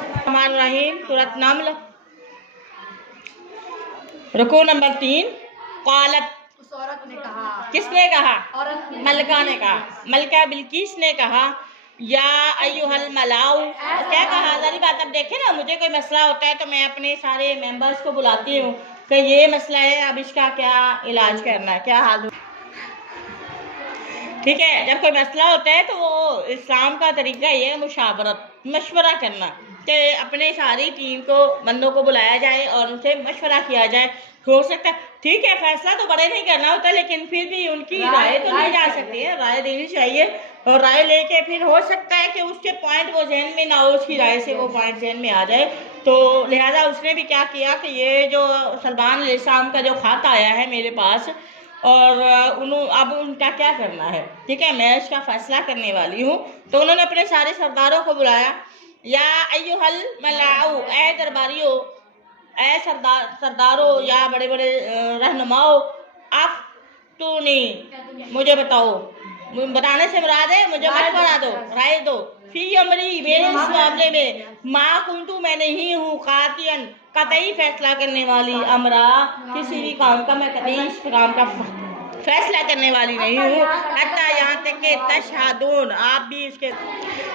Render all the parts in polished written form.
रहीम सूरत नम्ल रुकू नंबर 3। क़ालत उस औरत ने कहा। किसने कहा? औरत ने। मलका ने कहा। मलका बिल्किस ने कहा या अय्युहल मलाउ। क्या कहा? सारी बात अब देखे ना, मुझे कोई मसला होता है तो मैं अपने सारे मेंबर्स को बुलाती हूँ कि ये मसला है, अब इसका क्या इलाज करना है, क्या हाल। ठीक है, जब कोई मसला होता है तो वो इस्लाम का तरीका ये है मुशावरत, मशवरा करना, कि अपने सारी टीम को, बंदों को बुलाया जाए और उनसे मशवरा किया जाए। हो सकता है, ठीक है, फैसला तो बड़े नहीं करना होता, लेकिन फिर भी उनकी राय तो ली जा सकती है, राय देनी चाहिए। और राय लेके फिर हो सकता है कि उसके पॉइंट वो जहन में ना हो, उसकी राय से वो पॉइंट जहन में आ जाए। तो लिहाजा उसने भी क्या किया कि ये जो सलमान अलैहिस्सलाम का जो खत आया है मेरे पास, और अब उनका क्या करना है, ठीक है, मैं इसका फैसला करने वाली हूँ। तो उन्होंने अपने सारे सरदारों को बुलाया। या अय्युहल मलाउ, ए दरबारियों, ए सरदारों या बड़े बड़े रहनुमाओ, आप तो नहीं, मुझे बताओ, बताने से मुराद है मुझे मशवरा दो, राय दो। फी अमरी, मेरे इस मामले में, माँ कुंतु, मैं नहीं हूँ, कातियन, कतई फैसला करने वाली, अमरा, किसी भी काम का मैं कतई इस काम का फैसला करने वाली नहीं हूँ। हत्ता, यहाँ तक के तशहादून, आप भी इसके,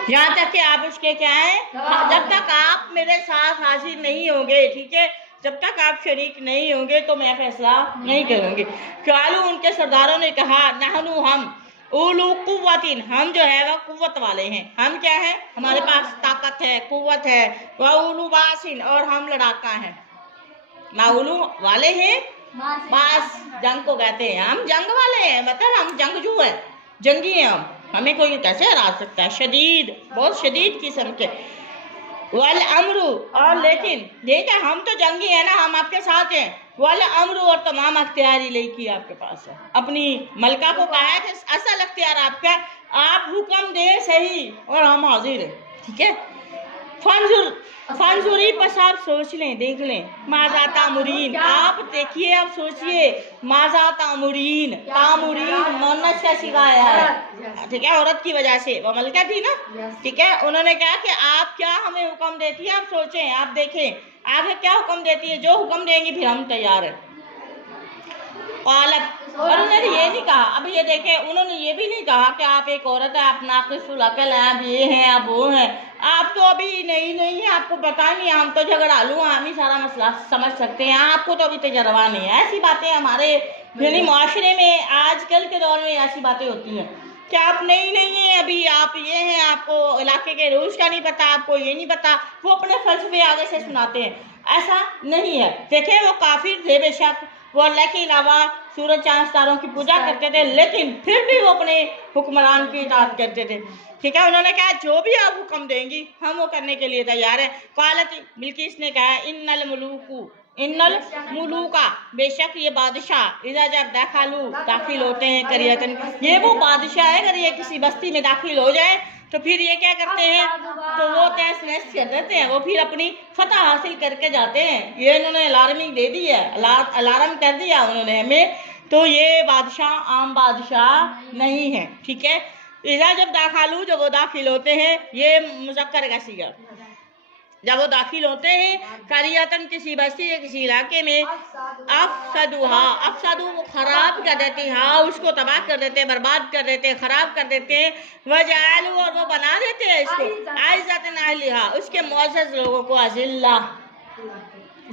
यहाँ तक कि आप उसके क्या है, जब तक आप मेरे साथ हाजिर नहीं होंगे, ठीक है, जब तक आप शरीक नहीं होंगे तो मैं फैसला नहीं करूँगी। क़ालू, उनके सरदारों ने कहा, नहनु, हम, उलू कुव्वतिन, हम जो है वह कुव्वत वाले हैं। हम क्या है? हमारे पास ताकत है, कुव्वत है। वह उलू बासिन, और हम लड़ाका हैं। ना उलू वाले हैं, बास जंग को कहते हैं, हम जंग वाले हैं, मतलब हम जंगजू हैं, जंगी हैं हम, हमें कोई कैसे हरा सकता है, शदीद, बहुत शदीद किस्म के। वल अमरू, और लेकिन ठीक है, हम तो जंगी है ना, हम आपके साथ हैं। वल अमरू, और तमाम अख्तियारी लेकी आपके पास है। अपनी मलका को कहा है कि असल अख्तियार आपका, आप हुक्म दे सही और हम हाजिर हैं, ठीक है। फंजुरी, बस आप सोच लें, देख लें, माजा तामुरीन, आप देखिए, आप सोचिए, माजा तामुरीन, तामुरीन मुन्नस का सिखाया है, ठीक है, औरत की वजह से, वो मलका थी ना, ठीक है। उन्होंने कहा कि आप क्या हमें हुक्म देती है, आप सोचें, आप देखें आगे क्या हुक्म देती है, जो हुक्म देंगी फिर हम तैयार हैं। औलत, और उन्होंने ये नहीं कहा, अब ये देखें, उन्होंने ये भी नहीं कहा कि आप एक औरत है, आप नाक़िसुल अक़ल हैं, आप ये हैं, आप वो हैं, आप तो अभी नहीं है, आपको पता नहीं, हम तो झगड़ालू, हम ही सारा मसला समझ सकते हैं, आपको तो अभी तजर्बा नहीं है। ऐसी बातें हमारे यानी माशरे में आजकल के दौर में ऐसी बातें होती हैं कि आप नहीं है, अभी आप ये हैं, आपको इलाके के रूल्स का नहीं पता, आपको ये नहीं पता, वो अपने फलसफे आगे से सुनाते हैं। ऐसा नहीं है। देखें, वो काफिर थे बेशक, वो अल्लाह के अलावा सूरज चांद तारों की पूजा करते थे, लेकिन फिर भी वो अपने हुक्मरान की इताअत करते थे, ठीक है। उन्होंने कहा जो भी आप हुक्म देंगी हम वो करने के लिए तैयार हैं। क़ालत, बिल्किस ने कहा, इन्नल मुलूका, बेशक ये बादशाह, इज़ा जब दाखिल होते हैं करियतन, ये वो बादशाह है, अगर ये किसी बस्ती में दाखिल हो जाए तो फिर ये क्या करते हैं, तो वो तहस नहस कर देते हैं, वो फिर अपनी फतह हासिल करके जाते हैं। ये इन्होंने अलार्मिंग दे दी है, अलार्म कर दिया उन्होंने हमें, तो ये बादशाह आम बादशाह नहीं है, ठीक है। इज़ा जब दाखिलू, जब वो दाखिल होते हैं, ये मुज़क्कर का सीगा, जब वो दाखिल होते हैं करियतन, किसी बस्ती या किसी इलाके में, अफसदुहा, अफसदु, वो खराब कर देते हैं, हाँ, उसको तबाह कर देते हैं, बर्बाद कर देते हैं, खराब कर देते हैं। वजालू, और वो बना देते हैं इसको आइज़तन अहलिहा, उसके मुअज़्ज़ज़ लोगों को अज़िल्ला,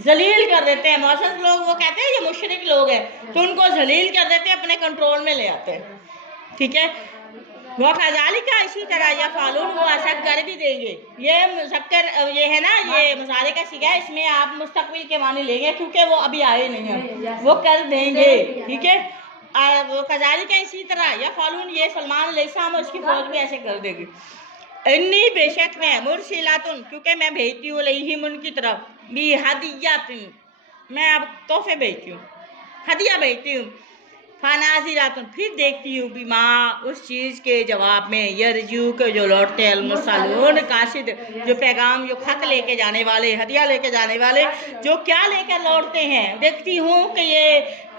जलील कर देते हैं। मुअज़्ज़ज़ लोग वो कहते हैं ये मुशरिक लोग हैं, तो उनको जलील कर देते हैं, अपने कंट्रोल में ले आते हैं, ठीक है। वह कज़ालिका, इसी तरह, या फालून, वो ऐसा कर भी देंगे। ये मुज़क्कर, ये है ना, ये मुज़ारे का सीगा है, इसमें आप मुस्तक़बिल के माने लेंगे क्योंकि वो अभी आए नहीं हैं, वो कर देंगे, ठीक है। वो कज़ालिका, इसी तरह, या फालून, ये सलमान अलैहिस्सलाम उसकी फौज भी ऐसे कर देगी। इन्नी, बेशक मैं, मुरसिलातुन, क्योंकि मैं भेजती हूँ अलैहिम, उनकी तरफ, भी हदियतुन, मैं अब तोहफे भेजती हूँ, हदिया भेजती हूँ। फानाज़िरातुन, फिर देखती हूँ बीमा उस चीज़ के जवाब में, यरजू के जो लौटते अलमुरसलून काशिद, जो पैगाम, जो खत लेके जाने वाले, हदिया लेके जाने वाले, जो क्या लेकर लौटते हैं। देखती हूँ कि ये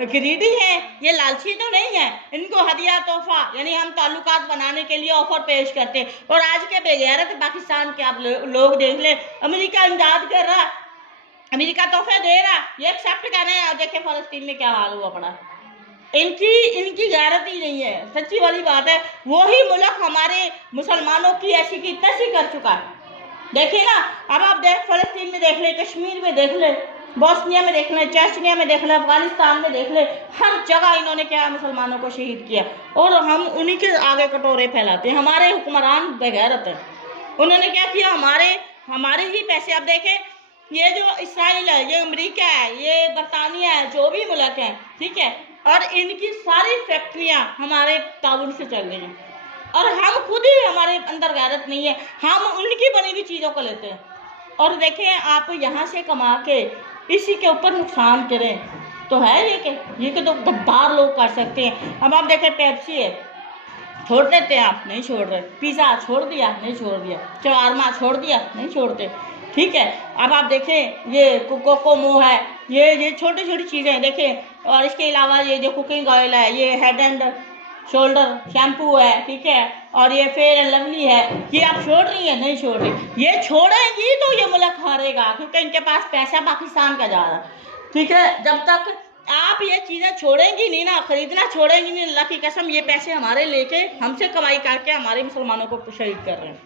ग्रीडी हैं, ये लालची तो नहीं है, इनको हदिया तोहफा यानी हम ताल्लुकात बनाने के लिए ऑफर पेश करते हैं। और आज के बेगैरत पाकिस्तान के आप लोग देख ले, अमेरिका इमदाद कर रहा, अमेरिका तोहफे दे रहा, ये एक्सेप्ट कर रहे हैं। देखे फ़लस्तीन में क्या हाल हुआ पड़ा। इनकी गैरत ही नहीं है, सच्ची वाली बात है। वही मुल्क हमारे मुसलमानों की ऐसी की तैसी कर चुका है। देखिए ना, अब आप देख फ़लस्तीन में देख ले, कश्मीर में देख ले, बोस्निया में देख ले, चेचनिया में देख ले, अफगानिस्तान में देख ले, हर जगह इन्होंने क्या मुसलमानों को शहीद किया। और हम उन्हीं के आगे कटोरे फैलाते हैं। हमारे हुक्मरान बेगैरत हैं। उन्होंने क्या किया, हमारे ही पैसे। अब देखें, ये जो इसराइल है, ये अमेरिका है, ये बरतानिया है, जो भी मुल्क हैं, ठीक है, और इनकी सारी फैक्ट्रियां हमारे ताउन से चल रही हैं। और हम खुद ही, हमारे अंदर गैरत नहीं है, हम उनकी बनी हुई चीज़ों को लेते हैं। और देखें, आप यहाँ से कमा के इसी के ऊपर नुकसान करें तो है ये तो गद्दार लोग कर सकते हैं। अब आप देखें, पेप्सी है, छोड़ देते हैं आप, नहीं छोड़ रहे। पिज़्ज़ा छोड़ दिया, नहीं छोड़ दिया। शवारमा छोड़ दिया, नहीं छोड़ते, ठीक है। अब आप देखें, ये कोकोमो है, ये छोटी छोटी चीज़ें देखें। और इसके अलावा ये जो कुकिंग ऑयल है, ये हेड एंड शोल्डर शैम्पू है, ठीक है, और ये फेयर एंड लवली है, ये आप छोड़ रही हैं, नहीं छोड़ रही। ये छोड़ेंगी तो ये मुल्क हारेगा, क्योंकि इनके पास पैसा पाकिस्तान का जा रहा है, ठीक है। जब तक आप ये चीज़ें छोड़ेंगी नहीं ना, खरीदना छोड़ेंगी नहीं, अल्लाह की कसम, ये पैसे हमारे लेके हमसे कमाई करके हमारे मुसलमानों को शहीद कर रहे हैं।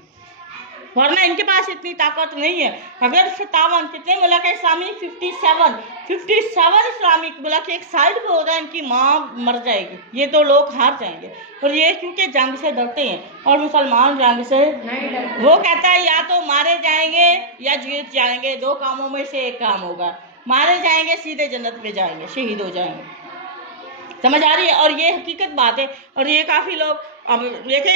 वरना इनके पास इतनी ताकत नहीं है। अगर 57 कितने मुल्क है इस्लामी, 57 इस्लामिक मुल्क एक साइड पे होगा, इनकी माँ मर जाएगी, ये तो लोग हार जाएंगे। और ये क्योंकि जंग से डरते हैं, और मुसलमान जंग से नहीं डरते। वो कहता है या तो मारे जाएंगे या जीत जाएंगे, दो कामों में से एक काम होगा। मारे जाएंगे सीधे जन्नत में जाएंगे, शहीद हो जाएंगे। समझ आ रही है। और ये हकीकत बात है। और ये काफ़ी लोग, अब देखें,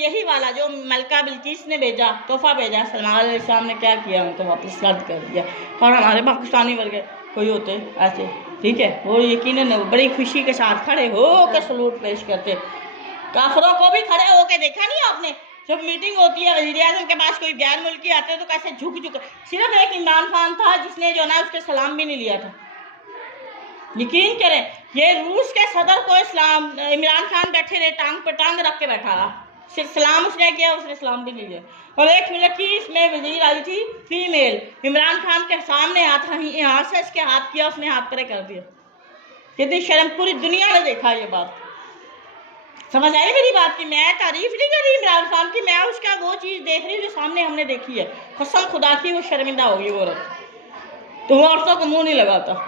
यही वाला जो मलका बिल्किस ने भेजा, तोहफा भेजा, सलमान अलैहिस्सलाम ने क्या किया, उनको वापस रद्द कर दिया। और हमारे पाकिस्तानी वर्ग कोई होते ऐसे, ठीक है, वो यकीनन बड़ी खुशी के साथ खड़े हो के सलूट पेश करते। काफरों को भी खड़े हो के देखा नहीं आपने, जब मीटिंग होती है वज़ीर आज़म के पास कोई गैर मुल्की आते हैं तो कैसे झुक सिर्फ एक इमरान खान था जिसने जो ना उसके सलाम भी नहीं लिया था। यकीन करें, ये रूस के सदर को इमरान खान बैठे रहे, टांग पर टांग रख के बैठा रहा, सिर्फ सलाम उसने किया, उसने सलाम भी नहीं लिया। और एक मिनट की इसमें वज़ीर आई थी फीमेल, इमरान खान के सामने यहाँ से इसके हाथ किया, उसने हाथ परे कर दिया। कितनी शर्म, पूरी दुनिया ने देखा ये बात। समझ आई मेरी बात की? मैं तारीफ नहीं कर रही इमरान खान की, मैं उसका वो चीज़ देख रही हूँ जो सामने हमने देखी है। कसम खुदा की वो शर्मिंदा होगी वो औरत, तो वो औरतों को मुँह नहीं लगाता।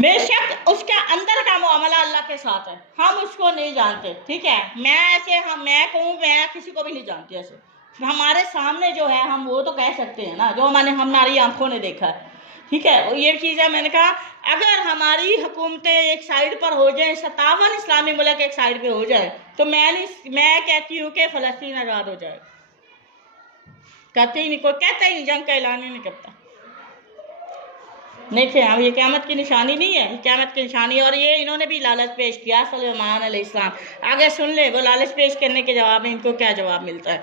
बेशक उसके अंदर का मामला अल्लाह के साथ है, हम उसको नहीं जानते, ठीक है। मैं कहूँ, मैं किसी को भी नहीं जानती ऐसे। हमारे सामने जो है हम वो तो कह सकते हैं ना, जो हमारी आंखों ने देखा है, ठीक है। ये चीज़ है, मैंने कहा अगर हमारी हुकूमतें एक साइड पर हो जाएं, 57 इस्लामी मुल्क एक साइड पे हो जाए, तो मैं कहती हूँ कि फ़लस्तीन आज़ाद हो जाए। कहते ही नहीं, कोई कहता ही नहीं, जंग का ऐलान ही नहीं करता। देखिए, अब ये क़यामत की निशानी नहीं है, क़यामत की निशानी। और ये इन्होंने भी लालच पेश किया सुलेमान अलैहिस्सलाम। आगे सुन ले, वो लालच पेश करने के जवाब में इनको क्या जवाब मिलता है।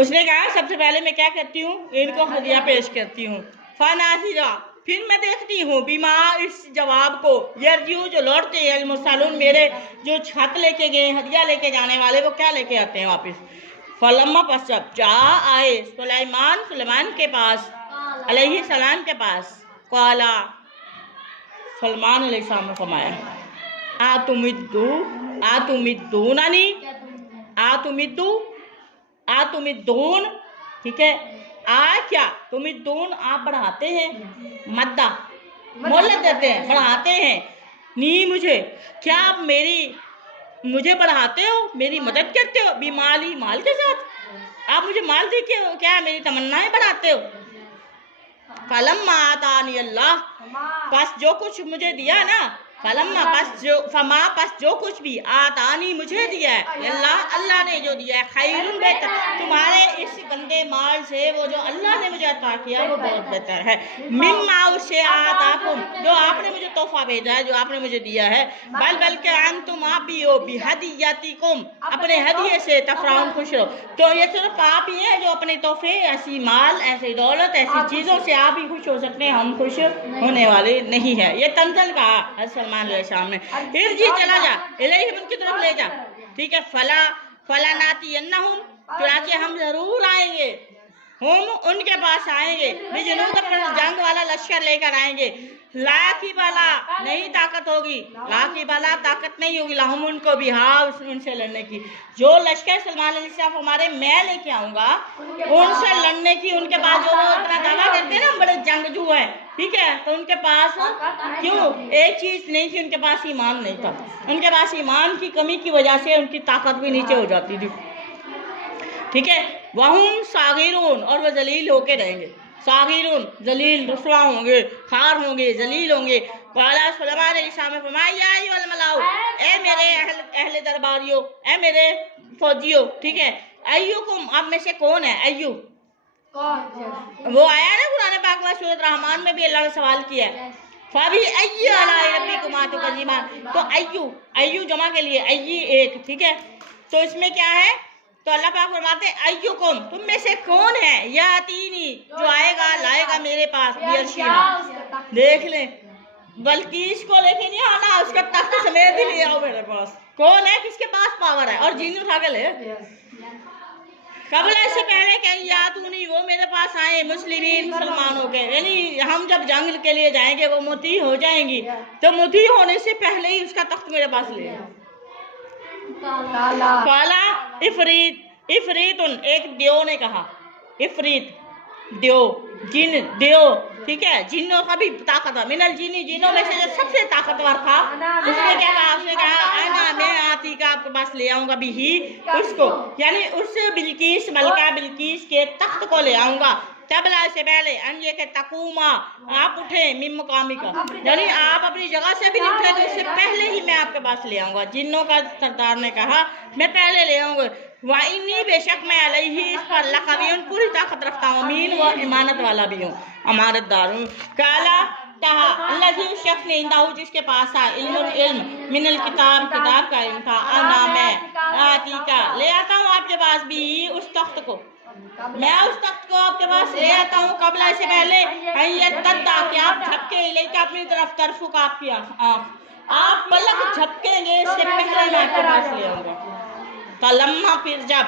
उसने कहा सबसे पहले मैं क्या करती हूँ, इनको हदिया पेश करती हूँ। फ़नाज़िरा, फिर मैं देखती हूँ बीमा इस जवाब को, यरजू जो लौटते हैं, अलमुरसलून मेरे जो छत लेके गए, हदिया लेके जाने वाले, वो क्या लेके आते हैं वापस। फलम्मा पस जब जा आए सुलेमान के पास अलैहिस्सलाम के पास, काला सलमान अलैहिस्सलाम ने फरमाया, आतुमिद्दून, ठीक है, क्या तुमिद्दून आप बढ़ाते हैं, मद्दा मोहलत देते हैं, बढ़ाते हैं, नी मुझे, क्या आप मुझे बढ़ाते हो, मेरी मदद करते हो, बीमाली माल के साथ आप मुझे माल दे के क्या मेरी तमन्नाएं बढ़ाते हो। फलम्मा आतानी अल्लाह, बस जो कुछ मुझे दिया ना, फलम्मा पस जो कुछ भी आतानी मुझे दिया है, अल्लाह ने जो दिया है, खैरुन बेहतर, तुम्हारे इस गंदे माल से वो जो अल्लाह ने मुझे अता किया वो बहुत बेहतर है। मिम्मा उससे आताकुम, जो आपने मुझे तोहफा भेजा है, जो आपने मुझे दिया है, बल्कि अंतुम आप ही हो बिहदियतिकुम, अपने हदिये से तफराउन खुश हो। तो ये सिर्फ आप ही हैं जो अपने तोहफे, ऐसी माल, ऐसी दौलत, ऐसी चीज़ों से आप ही खुश हो सकते हैं, हम खुश होने वाले नहीं है। ये तंजल कहा सलमान सामने, इर्जी चला जा, इलैहिम उनकी तरफ ले जा, ठीक है। फला नातियन्नहुम, चुनाचे हम जरूर आएंगे, हम उनके पास आएंगे, बिजनूद अपना जंग वाला लश्कर लेकर आएंगे, ला की बाला नहीं ताकत होगी, ला की बाला ताकत नहीं होगी, हम उनको भी हाँ उनसे लड़ने की। जो लश्कर सलमान अलैहिस्सलाम हमारे मैं लेके आऊंगा उनसे लड़ने की, उनके पास जो इतना दावा करते हैं ना बड़े जंगजू हैं, ठीक है, तो उनके पास क्यों एक चीज नहीं थी, उनके पास ईमान नहीं था। उनके पास ईमान की कमी की वजह से उनकी ताकत भी नीचे हो जाती थी, ठीक है। वहुम सागिरून, और वह जलील होके रहेंगे, सागिरून जलील, रुसवा होंगे, खार होंगे, जलील होंगे। वाला सुलेमान अलैहिस्सलाम ने फरमाया या मलाओ, ए मेरे अहले दरबारियों, ए मेरे फौजियों, ठीक है। अय्युकुम, आप में से कौन है अय्यू, वो आया ना कुरान पाक में, सूरत रहमान में भी अल्लाह ने सवाल किया है, फबी अय्यु अला रब्बिकुमा तुकज़िबान, तो अय्यू जमा के लिए अय्यी एक, ठीक है। तो इसमें क्या है, तो अल्लाह पाक फरमाते अय्युकुम, तुम में से कौन है, यातीनी, जो आएगा लाएगा मेरे पास, देख ले, बल्कि इसको लेके नहीं आना, उसका तख्त समेत ही ले आओ मेरे पास। कौन है, किसके पास पावर है, और जीन उठा के ले। कबला इससे पहले कहीं यातूनी, वो मेरे पास आए, मुस्लिमीन मुसलमानों के, यानी हम जब जंग के लिए जाएंगे वो मुती हो जाएंगी, तो मुती होने से पहले ही उसका तख्त मेरे पास ले आओ। काला इफरीतुन, एक देव ने कहा, इफरीत देव, जिन देव, ठीक है, जिन्नों का भी ताकत है, मिनल जिन्नी, जिन्नों में से जो सबसे ताकतवर था, उसने क्या कहा, उसने कहा आना मैं आती का आपके पास ले आऊंगा भी ही उसको, यानी उस बिल्किस, मलका बिल्किस के तख्त को ले आऊंगा। तबला से पहले अन्य के तकूमा, आप उठे मिम मुकामी का, यानी आप अपनी जगह से भी नहीं उठे, तो इससे पहले ही मैं आपके पास ले आऊंगा। जिन्नों का सरदार ने कहा मैं पहले ले आऊंगा। वाइनी, बेशक मैं अलैहि, इस पर लक़वियुन, पूरी ताकत रखता हूँ, अमीन व इमानत वाला भी हूँ, अमानतदार हूँ। काला कहा अल्लाह शख्स ने इंदाहू, जिसके पास था, इल्म मिनल किताब, किताब का इल्म था, अना मैं आती का ले आता हूँ आपके पास भी उस तख्त को, मैं उस तख्त को आपके पास ले आता हूँ। कबला से पहले कि आप झपके लेके अपनी तरफ आपकी आँख, आप पलक झपकेंगे, इससे पहले मैं आपके पास ले आऊंगा। तलम्मा, फिर जब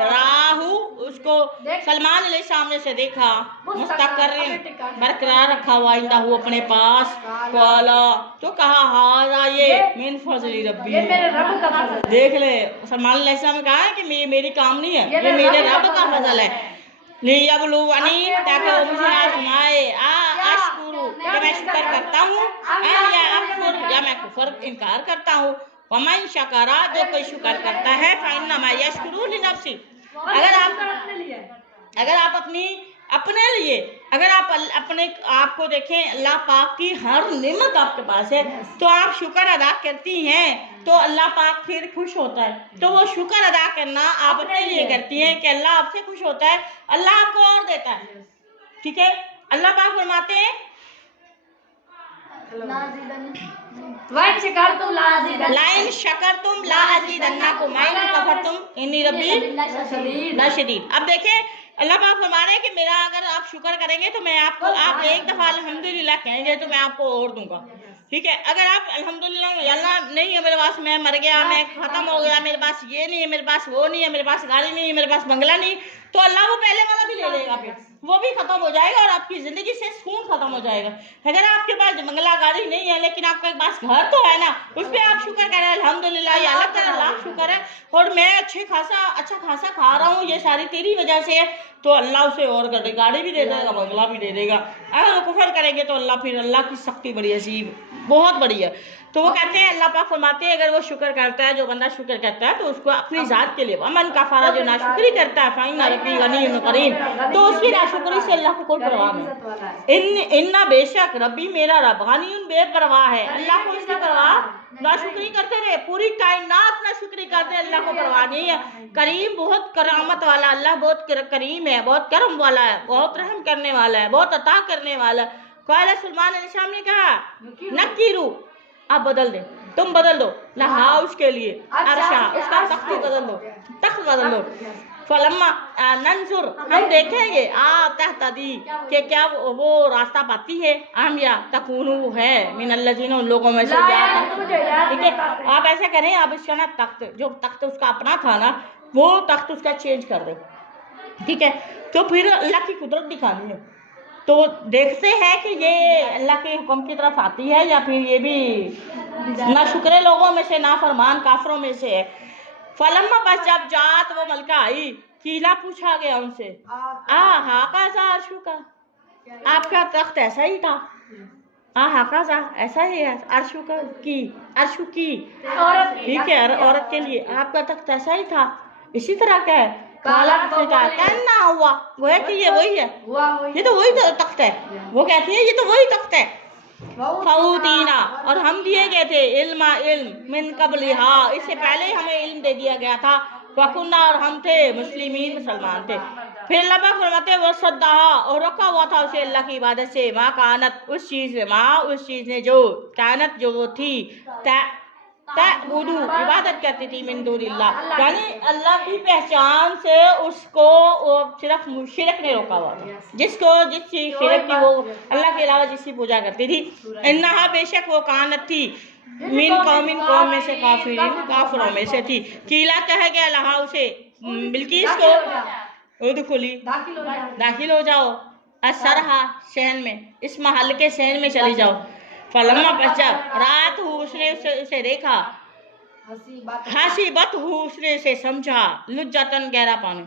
राहू, उसको सलमान अलैहिस्सलाम ने से देखा, मुस्तक़र्रिन, बरकरार रखा हुआ, इंदाहू अपने पास, काला, तो कहा हाज़ा ये मिन फज़ली रब्बी, देख ले, सलमान अलैहिस्सलाम ने कहा कि मेरी काम नहीं है, ये मेरे रब का फजल है। लियबलुवनी, ताकि वो मुझे आज़माए, अशकुरु, कि मैं शुक्र करता हूँ, या अकफुर, या मैं कुफ्र इनकार करता हूँ। वमन शकरा, जो कोई शुक्र करता है, फइन्नमा यशकुरु लिनफ्सी, अगर आप अपने लिए अगर आप अपने आप को देखें, अल्लाह पाक की हर नेमत आपके पास है, तो आप शुक्र अदा करती हैं, तो अल्लाह पाक फिर खुश होता है। तो वो शुक्र अदा करना आप अपने लिए करती हैं कि अल्लाह आपसे खुश होता है, अल्लाह आपको और देता है, ठीक है। अल्लाह पाक फरमाते हैं लाइन शकरतुम ला अज़ीदन्नकुम व इन कफरतुम इन्नी रब्बी लशदीद। अब देखें, अल्लाह पाक फरमा रहे हैं कि मेरा अगर आप शुक्र करेंगे तो मैं आपको, आप एक दफ़ा अल्हम्दुलिल्लाह कहेंगे तो मैं आपको और दूंगा, ठीक है। अगर आप अल्हम्दुलिल्लाह, अल्लाह नहीं है मेरे पास, मैं मर गया, मैं ख़त्म हो गया, मेरे पास ये नहीं है, मेरे पास वो नहीं है, मेरे पास गाड़ी नहीं है, मेरे पास बंगला नहीं, तो अल्लाह वो पहले वाला भी ले लेगा, फिर वो भी खत्म हो जाएगा और आपकी ज़िंदगी से सुकून खत्म हो जाएगा। अगर आपके पास बंगला गाड़ी नहीं है लेकिन आपके पास घर तो है ना, उस पर आप शुक्र करें, अल्हम्दुलिल्लाह या अल्लाह तेरा लाख शुक्र है, और मैं अच्छा खासा खा रहा हूँ, ये सारी तेरी वजह से है, तो अल्लाह उसे और गाड़ी भी दे देगा, बंगला भी दे देगा। अगर वो कुफर करेंगे तो अल्लाह की सख्ती बड़ी अजीब, बहुत बड़ी है। तो वो कहते हैं, अल्लाह पाक फरमाते हैं अगर वो शुक्र करता है, जो बंदा शुक्र करता है तो उसको अपनी जात के लिए, अमन का फारा जो नाशुक्री करता है फाइन रबी गनी करीम, तो उसकी नाशुक्री से अल्लाह को कोई परवाह नहीं। इन्ना बेशक रबी मेरा रब गनी बेपरवाह है, अल्लाह को इसकी परवाह, नाशुक्री करते रहे, पूरी कायनात नाशुक्री करते, अल्लाह को परवाह नहीं है। करीम बहुत करामत वाला, अल्लाह बहुत करीम है, बहुत करम वाला है, बहुत रहम करने वाला है, बहुत अता करने वाला है। सलमान अलैहिस्सलाम ने कहा नकीरू, आप बदल दे, तुम बदल दो लहा उसके लिए अरशा, उसका तख्त बदल दो, तख्त बदल दो। फलम्मा नंसुर, हम देखेंगे आप तहतदी कि क्या वो रास्ता पाती है, हम या तकूनु है मिनल्लज़ीन, उन लोगों में से। ठीक है, आप ऐसा करें, आप इसका ना तख्त, जो तख्त उसका अपना था ना, वो तख्त उसका चेंज कर दो। ठीक है, तो फिर अल्लाह की कुदरत दिखानी है, तो देखते हैं कि ये अल्लाह के हुक्म की तरफ आती है या फिर ये भी नाशुक्रे लोगों में से, नाफरमान काफरों में से है। फलम्मा, बस जब जात वो मलका आई, कीला पूछा गया उनसे, हा काजा अर्शु का, आपका तख्त ऐसा ही था, हा काजा ऐसा ही है, अर्शु का की, अर्शु की, ठीक है, औरत के लिए आपका तख्त ऐसा ही था, इसी तरह का है। काला से कहा कहना हुआ, वो है कि ये वही है, ये तो वही तख्त है, वो कहती है ये तो वही तख्त है। फऊतीना, और हम दिए गए थे इल्मा, इल्म मिन कबलिहा, इससे पहले हमें इल्म दे दिया गया था। वकुन्ना, और हम थे मुस्लिमीन, मुसलमान थे। फिर अल्लाह फरमाते वो सद्दा, और रोका हुआ था उसे अल्लाह की इबादत से, माँ कानत, उस चीज़ ने जो कानत, जो वो थी, इबादत करती थी मिन दूनिल्लाह, यानी अल्लाह की पहचान से उसको सिर्फ शिरक ने रोका हुआ था, जिसको जिस शिरक की वो अल्लाह के अलावा जिसकी पूजा करती थी। इन्नहा, बेशक वो कानत थी, मिन कौम में से काफिरों में से थी। कीला कह गया लहा उसे, बिल्किस को, उदखुली, दाखिल हो जाओ, असरहा, शहर में, इस महल के शहर में चली जाओ। फलम्मा, पश्चात रात हूँ, उसने उसे देखा, हसीबत हूँ, उसने उसे समझा, लुज्जतन, गहरा पानी,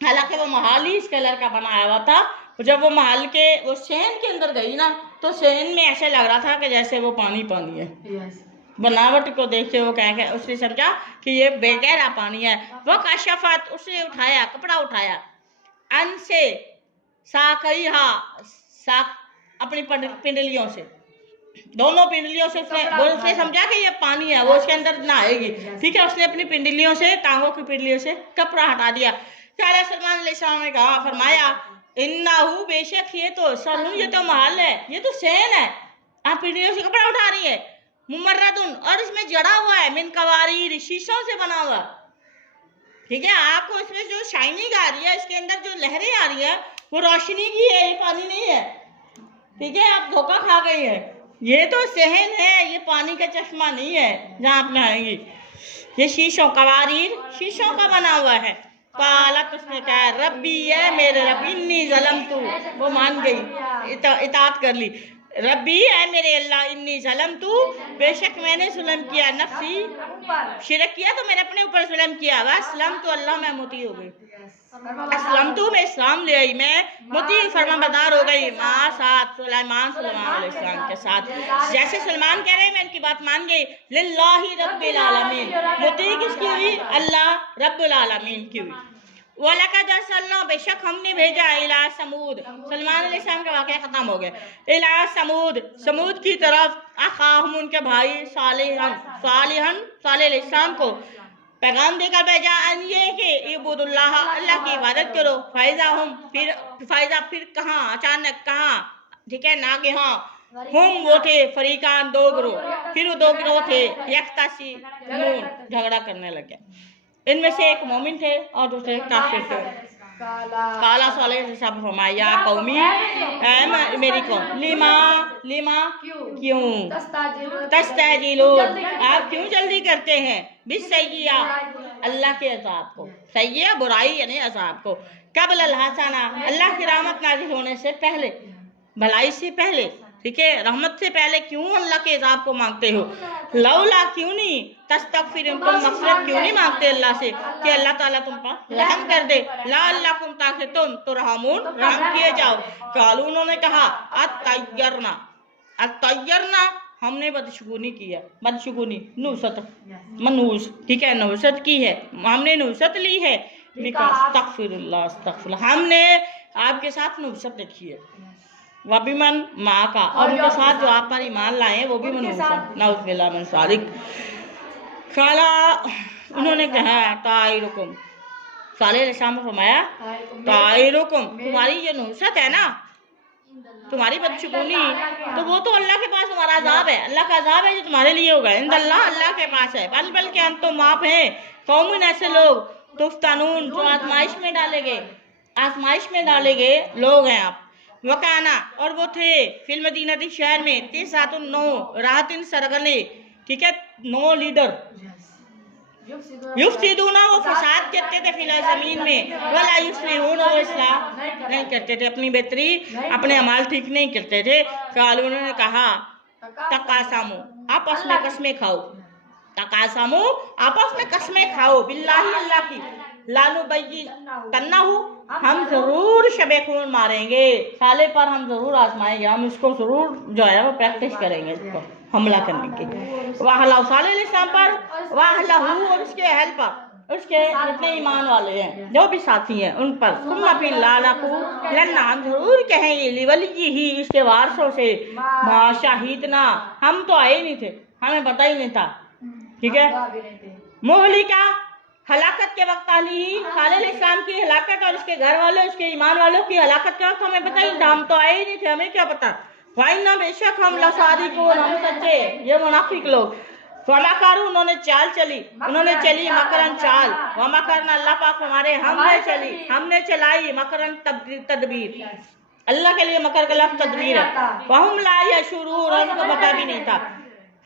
हालांकि वो महल ही इस कलर का बनाया हुआ था। जब वो महल के वो शहर के अंदर गई ना, तो शहर में ऐसे लग रहा था कि जैसे वो पानी पानी है। बनावट को देख के वो कह, उसने समझा कि ये बेगहरा पानी है। वो कशफत, उसने उठाया, कपड़ा उठाया, अन से साकईहा, अपनी पिंडलियों से, दोनों पिंडलियों से उसने समझा कि ये पानी है, वो उसके अंदर नहाएगी। ठीक है, उसने अपनी पिंडलियों से, टांगों की पिंडलियों से कपड़ा हटा दिया। सलमान अलैहिस्सलाम ने कहा, फरमाया इन्नहु, बेशक ये तो सलून, ये तो महल है, ये तो शहर है, आप पिंडलियों से कपड़ा उठा रही है। मुमर्रदुन, और इसमें जड़ा हुआ है, मिन कवारीर, शीशों से बना हुआ। ठीक है, आपको इसमें जो शाइनिंग आ रही है, इसके अंदर जो लहरें आ रही है, वो रोशनी की है, ये पानी नहीं है। ठीक है, आप धोखा खा गई है, ये तो सहन है, ये पानी का चश्मा नहीं है जहाँ आप नहाएंगी। ये शीशों, कवारीर, शीशों का बना हुआ है। कालत, उसने कहा रब्बी है मेरे रब, इन्नी ज़लमतु, वो मान गई, इताअत कर ली। रब्बी है मेरे अल्लाह, इन्नी ज़लमतु, बेशक मैंने जुल्म किया, नफ्सी, शिरक किया तो मैंने अपने ऊपर जुल्म किया। वह असलम तो अल्लाह में मुती हो गई, असलम तो मैं इस्लाम ले आई, मैं मुती फरमाबरदार हो गई, माँ साथ सलमान अलैहिस्सलाम के साथ। जैसे सलमान कह रहे हैं मैं इनकी बात मान गई। लिल्लाहि रब्बिल आलमीन, मुती किसकी हुई? अल्लाह रब्बुल आलमीन की हुई। वलक़द अर्सलना, बेशक हमने भेजा, इला समूद, सलमान अलैहिस्सलाम का वाक़या खत्म हो गया, इला समूद, समूद की तरफ, अखाहुम, उनके भाई, सालिहन अलैहिस्सलाम को पैगाम देकर भेजा, अन ये कि इबुदुल्लाह, अल्लाह की इबादत करो। फायजा, फिर कहाँ, अचानक कहाँ, ठीक है, ना कि हाँ, हम वो थे फरीकान, दो गिरोह, फिर वो दो गिरोह थे, यख्तसिमून, झगड़ा करने लगे। इनमें से एक मोमिन थे और दूसरे काफिर थे। काला साले से सब फरमाया, कौमी, मेरी कौम, लिमा क्यों, तस्ताजिलो, आप क्यों जल्दी करते हैं, बिस्सय्यिआ, अल्लाह के अज़ाब को, सय्यिआ बुराई यानी अज़ाब को, कबल अल हसना, अल्लाह की रहमत नाज़िल होने से पहले, भलाई से पहले, ठीक है, रहमत से पहले क्यों अल्लाह के अज़ाब को मांगते हो। लौला, क्यों नहीं, तस्तगफिरुन, तुम मग़फ़िरत क्यों नहीं मांगते अल्लाह से कि अल्लाह ताला तुम पर रहम कर दे। लअल्लकुम, ताकि तुम तुरहमून, रहम किए जाओ। कालू, उन्होंने कहा, अतय्यरना, हमने बदशगुनी की है, बदशगुनी नुसत मनूस, ठीक है, नुसत की है, हमने नुसत ली है। अस्तगफिरुल्लाह अस्तगफिरुल्लाह, हमने आपके साथ नुसत रखी है। वबिमन माँ का, और उनके साथ जो आप पर ईमान लाए हैं वो भी मनूस है। नाउज़ुबिल्लाह मिन ज़ालिक। काला उन्होंने कहा ताइरुकुम, साले अलैहिस्सलाम ने फरमाया ताइरुकुम, तुम्हारी ये नुसत है ना, तुम्हारी बदशगुनी, तो वो तो अल्लाह के पास तुम्हारा अजाब है, अल्लाह का अजाब है जो तुम्हारे लिए होगा। इंदल्लाह, अल्लाह के पास है। बल के अंतुम, आप हैं कौमुन ऐसे लोग, तुफ्तानून, जो आजमाइश में डाले गए, आजमाइश में डाले गए लोग हैं आप। वकाना, और वो थे फिल मदीनती, शहर में, 9 राहतिन सरगने, ठीक है, 9 लीडर, युफ्सिदूना, वो फसाद करते थे फिल जमीन में, वला युस्लिहूना, वो इस्लाह नहीं करते थे, अपनी बेहतरी, अपने अमाल ठीक नहीं करते थे। कालू, उन्होंने कहा तकासामू, आपस में कसमें खाओ, तकासामू, आपस में कसमें खाओ, बिल्लाही, अल्लाह की, लानू बैगी तन्नाहू, हम जरूर शबे खून मारेंगे, साले पर हम जरूर आजमाएंगे, हम इसको जरूर जो है वो प्रैक्टिस करेंगे, इसको हमला करने की। वाहला साले अलैहिस्सलाम पर, वाहलहू, और उसके अहल पर, उसके जितने ईमान वाले हैं, जो भी साथी हैं उन पर, सुम्मा फिर लालकू लन्ना, हम जरूर कहेंगे लिवली ही, इसके वारसों से, शाहिदना, हम तो आए नहीं थे, हमें पता ही नहीं था, ठीक है। मोहलिका, हलाकत के वक्त, साले अलैहिस्सलाम की हलाकत और उसके घर वाले, उसके ईमान वालों की हलाकत के वक्त हमें पता ही था, हम तो आए ही नहीं थे, हमें क्या पता। वाइना, बेशक हम लसादिकून, हम सच्चे, ये मुनाफिक लोग। फमाकारू, उन्होंने चाल चली, उन्होंने चली मकरन चाल, वमकरना, अल्लाह पाक हमारे, हमने चली, हमने चलाई मकरन तदबीर, अल्लाह के लिए मकर का लफ्ज़ तदबीर है। वहुम ला यशुरूर, उनको पता भी नहीं था।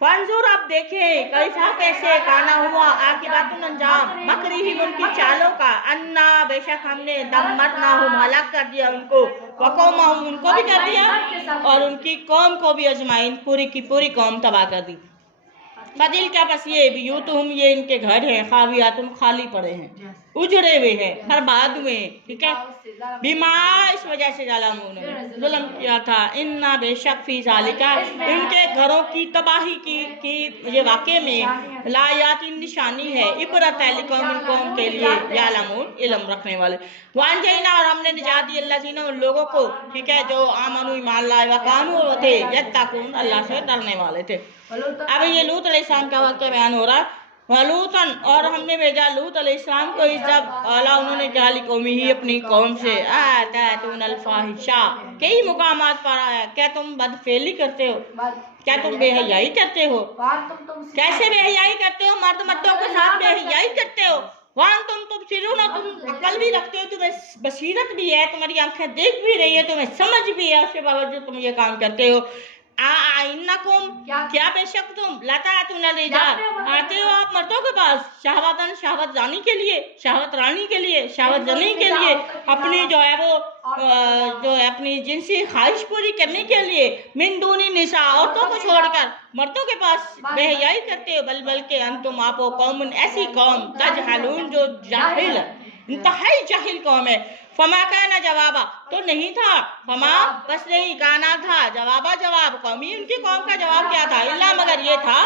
फंजूर, आप देखें, कैसा कैसे काना हुआ आकिबतुन, अंजाम, मकरी ही, उनकी चालों का, अन्ना, बेशक हमने दम्मरना हुम, हलाक कर दिया उनको, वकौमहुम, उनको भी कर दिया, और उनकी कौम को भी अजमाइन, पूरी की पूरी कौम तबाह कर दी। फदिल क्या, बस ये बियूतुहुम, ये इनके घर हैं, खावियातुन, खाली पड़े हैं, उजड़े हुए हैं, बर्बाद हुए हैं, ठीक है। बीमा, इस वजह से उन्होंने जुल्म किया था। इन्ना, बेशक फी ज़ालिका, इनके घरों की तबाही की ये वाक़े में, लायात, निशानी है, इबरत है लिकौम, कौम के लिए, यालमून, इल्म रखने वाले। वांजैना, और हमने निजात दी अल्लाज़ीना, उन लोगों को, ठीक है, जो आमनू, ईमान लाए, वकानू, थे यत्तकून, अल्लाह से डरने वाले थे। अब ये लूत अलैहिस्सलाम का वाक़या बयान हो रहा। वलूतन, और हमने भेजा लूत अलैहिस्सलाम को, इस जब आला, उन्होंने कहा लिकौमी ही, अपनी कौम से, आतून अल-फाहिशा, कई मुकामात पर आया, क्या तुम बदफेली करते हो, क्या तुम बेहयाई करते हो, कैसे बेहयाई करते हो, मर्द मर्दों के साथ बेहयाई करते हो। वहाँ तुम सिरुना, तुम अकल भी रखते हो, तुम्हें बसीरत भी है, तुम्हारी आंखें देख भी रही है, तुम्हें समझ भी है, उसके बावजूद तुम ये काम करते हो। क्या बेशक तुम लतातुन रिजाल, आते हो आप मर्दों के पास, शहवतन, शहवत जानी के लिए, शहवत रानी के लिए, शहवत जनी के लिए, अपनी जो है वो जो है अपनी जिनसी ख्वाहिश पूरी करने के लिए, मिन दूनी निसा, औरतों को छोड़कर मर्दों के पास बेहयाई करते हो। बल के अंतुम, आप कौम, ऐसी कौम, तजहलून, जो जाहिल, इंतहाई जाहिल कौम है। फमा का ना जवाबा, तो नहीं था, फमा बस नहीं, काना था, जवाबा, जवाब कौमी, उनकी कौम का जवाब क्या था, इल्ला, मगर ये था,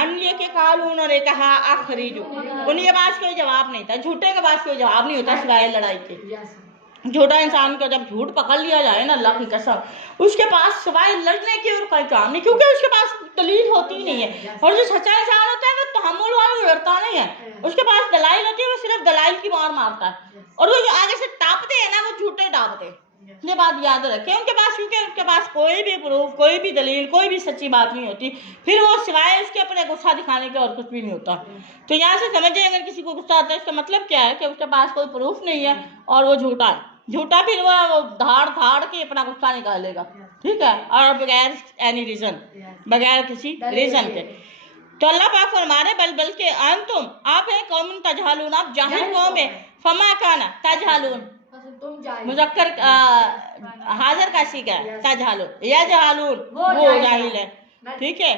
अन्य के काल, उन्होंने कहा आखरीजू, उनके पास कोई जवाब नहीं था, झूठे के पास कोई जवाब नहीं होता सिवाय लड़ाई के। झूठा इंसान को जब झूठ पकड़ लिया जाए ना, अल्लाह की कसम, उसके पास सिवाय लड़ने की और कोई काम नहीं, क्योंकि उसके पास दलील होती ही नहीं है। और जो सच्चा इंसान होता है वो तहम्मुल वाला लड़ता नहीं है, उसके पास दलाइल होती है, वो सिर्फ दलाइल की मार मारता है, और वो जो आगे से टापते हैं ना, वो झूठे टापते हैं। ये बात याद रखें उनके पास, क्योंकि उनके पास कोई भी प्रूफ, कोई भी दलील, कोई भी सच्ची बात नहीं होती, फिर वो सिवाय उसके अपने गुस्सा दिखाने के और कुछ भी नहीं होता। तो यहाँ से समझे, अगर किसी को गुस्सा आता है, इसका मतलब क्या है कि उसके पास कोई प्रूफ नहीं है और वो झूठा है, झूठा, फिर वो धाड़ के अपना गुस्सा निकालेगा, ठीक है, और बगैर एनी रीजन, बगैर किसी रीजन के। तो अल्लाह पाक फरमाने, बल के अंतुम, आप हैं कौम तजहालून, आप जाहिल कौम है। फमा काना तजहालून, मुज़क्कर हाजिर का सीगा तजहालून, या जहालून, वो जाहिल है, ठीक है।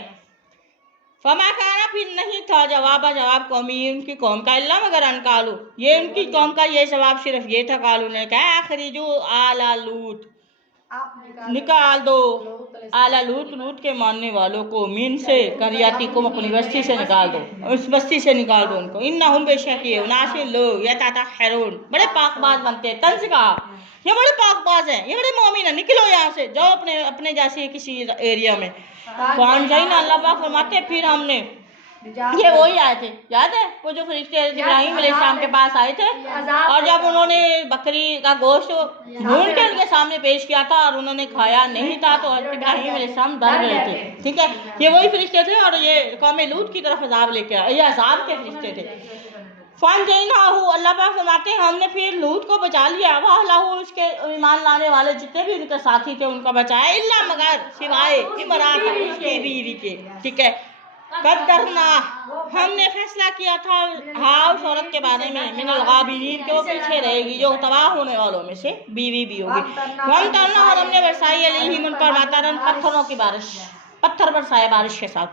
फमा काना, फिर नहीं था, जवाब कौमी, उनकी कौम का, अल्लाह मगर अनकालू, ये उनकी कौम का ये जवाब सिर्फ ये था, कालू ने कहा आखरीजू आला लूत, निकाल दो आला लूत, लूत के मानने वालों को मीन से करियाती को अपनी बस्ती से निकाल दो, उस बस्ती से निकाल दो उनको। इन्नहुम बेशक ये उनासी लोग यतातहरून बड़े पाकबाज बनते हैं। तंज कहा ये बड़े पाकबाज हैं, ये बड़े मोमिन हैं, निकलो यहाँ से, जाओ अपने अपने जैसे किसी एरिया में। कौन जाए ना अल्लाह पाक फरमाते फिर हमने ये वही आए थे, याद है वो जो फरिश्ते इब्राहीम अलैहिस्सलाम के पास आए थे और जब उन्होंने बकरी का गोश्त ढूंढ के उनके सामने पेश किया था और उन्होंने खाया नहीं था तो इब्राहीम अलैहिस्सलाम डर गए थे। ठीक है, ये वही फरिश्ते थे और ये कौम लूत की तरफ अजाब लेके आए, ये अजाब के फरिश्ते थे। फ़न जैनाहु अल्लाह पाक फरमाते हैं हमने फिर लूत को बचा लिया, वाह लहू उसके ईमान लाने वाले जितने भी उनके साथी थे उनका बचाया, इल्ला मगर सिवाय इमरात उसकी बीवी के। ठीक है, कद्दरना हमने फैसला किया था हाँ उस औरत के बारे में मिनल गाबिरीन के वो पीछे रहेगी जो तबाह होने वालों में से बीवी भी होगी। हम तरना और हमने बरसाई अलैहिम उन पर मातारन पत्थरों की बारिश, पत्थर बरसाए बारिश के साथ।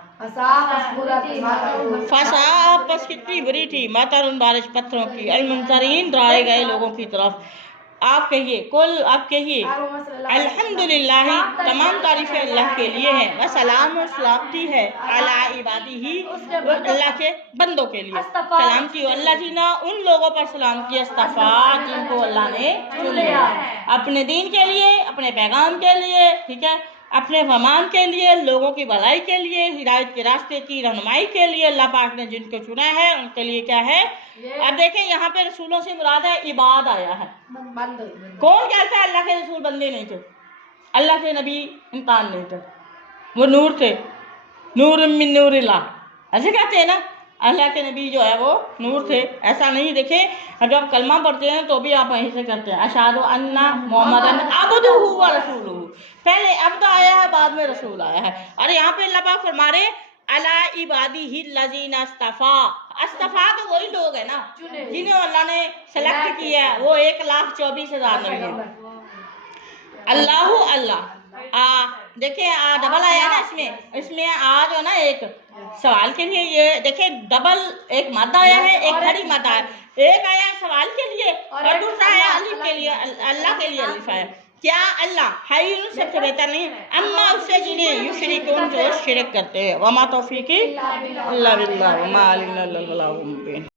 फसा आपस कितनी बुरी थी मातारन बारिश पत्थरों की, अलमुनजरीन डराए गए लोगों की तरफ। आप कहिए कुल आप कहिए अल्हम्दुलिल्लाह तमाम तारीफ़ें अल्लाह के लिए हैं, व सलाम और सलामती है अला इबादी ही अल्लाह के बंदों के लिए। सलामती अल्लाह जी ने उन लोगों पर सलाम किया इस्तफा जिनको अल्लाह ने चुन लिया अपने दीन के लिए, अपने पैगाम के लिए। ठीक है, अपने फरमान के लिए, लोगों की भलाई के लिए, हिदायत के रास्ते की रहनुमाई के लिए अल्लाह पाक ने जिनको चुना है उनके लिए क्या है। अब देखें यहाँ पे रसूलों से मुराद है इबाद आया है। कौन कहता है अल्लाह के रसूल बंदे नहीं थे, अल्लाह के नबी इंसान नहीं थे, वो नूर थे, नूर मिन नूरिल्लाह ऐसे कहते हैं ना, अल्लाह के नबी जो है वो नूर थे, ऐसा नहीं। देखे जब कलमा पढ़ते हैं तो भी आप वहीं से करते हैं अशहादु अन्ना मुहम्मदन अब्दुहु व रसूलुहु, पहले अब्द आया है बाद में रसूल आया है। और यहाँ पे अल्लाह पाक फरमा रहे अला इबादिही लजीना अस्तफा, अस्तफा तो वही लोग है ना जिन्हें अल्लाह ने सेलेक्ट किया है, वो 1,24,000 नबी है। अल्लाहु अल्लाह देखिए डबल आया ना इसमें आ जो ना एक सवाल के लिए, ये देखिए डबल एक मादा आया है, एक खड़ी मादा है, एक आया सवाल के लिए और दूसरा आया अलिफ के लिए, अल्लाह के लिए अलिफ आया। क्या अल्लाह हाई सबसे बेहतर नहीं, अम्मा उससे जिन्हें युशरिकून जो शिरक करते हैं। वमा तौफीकी इल्ला बिल्लाह वमा अलिना इल्ला बिल्लाह।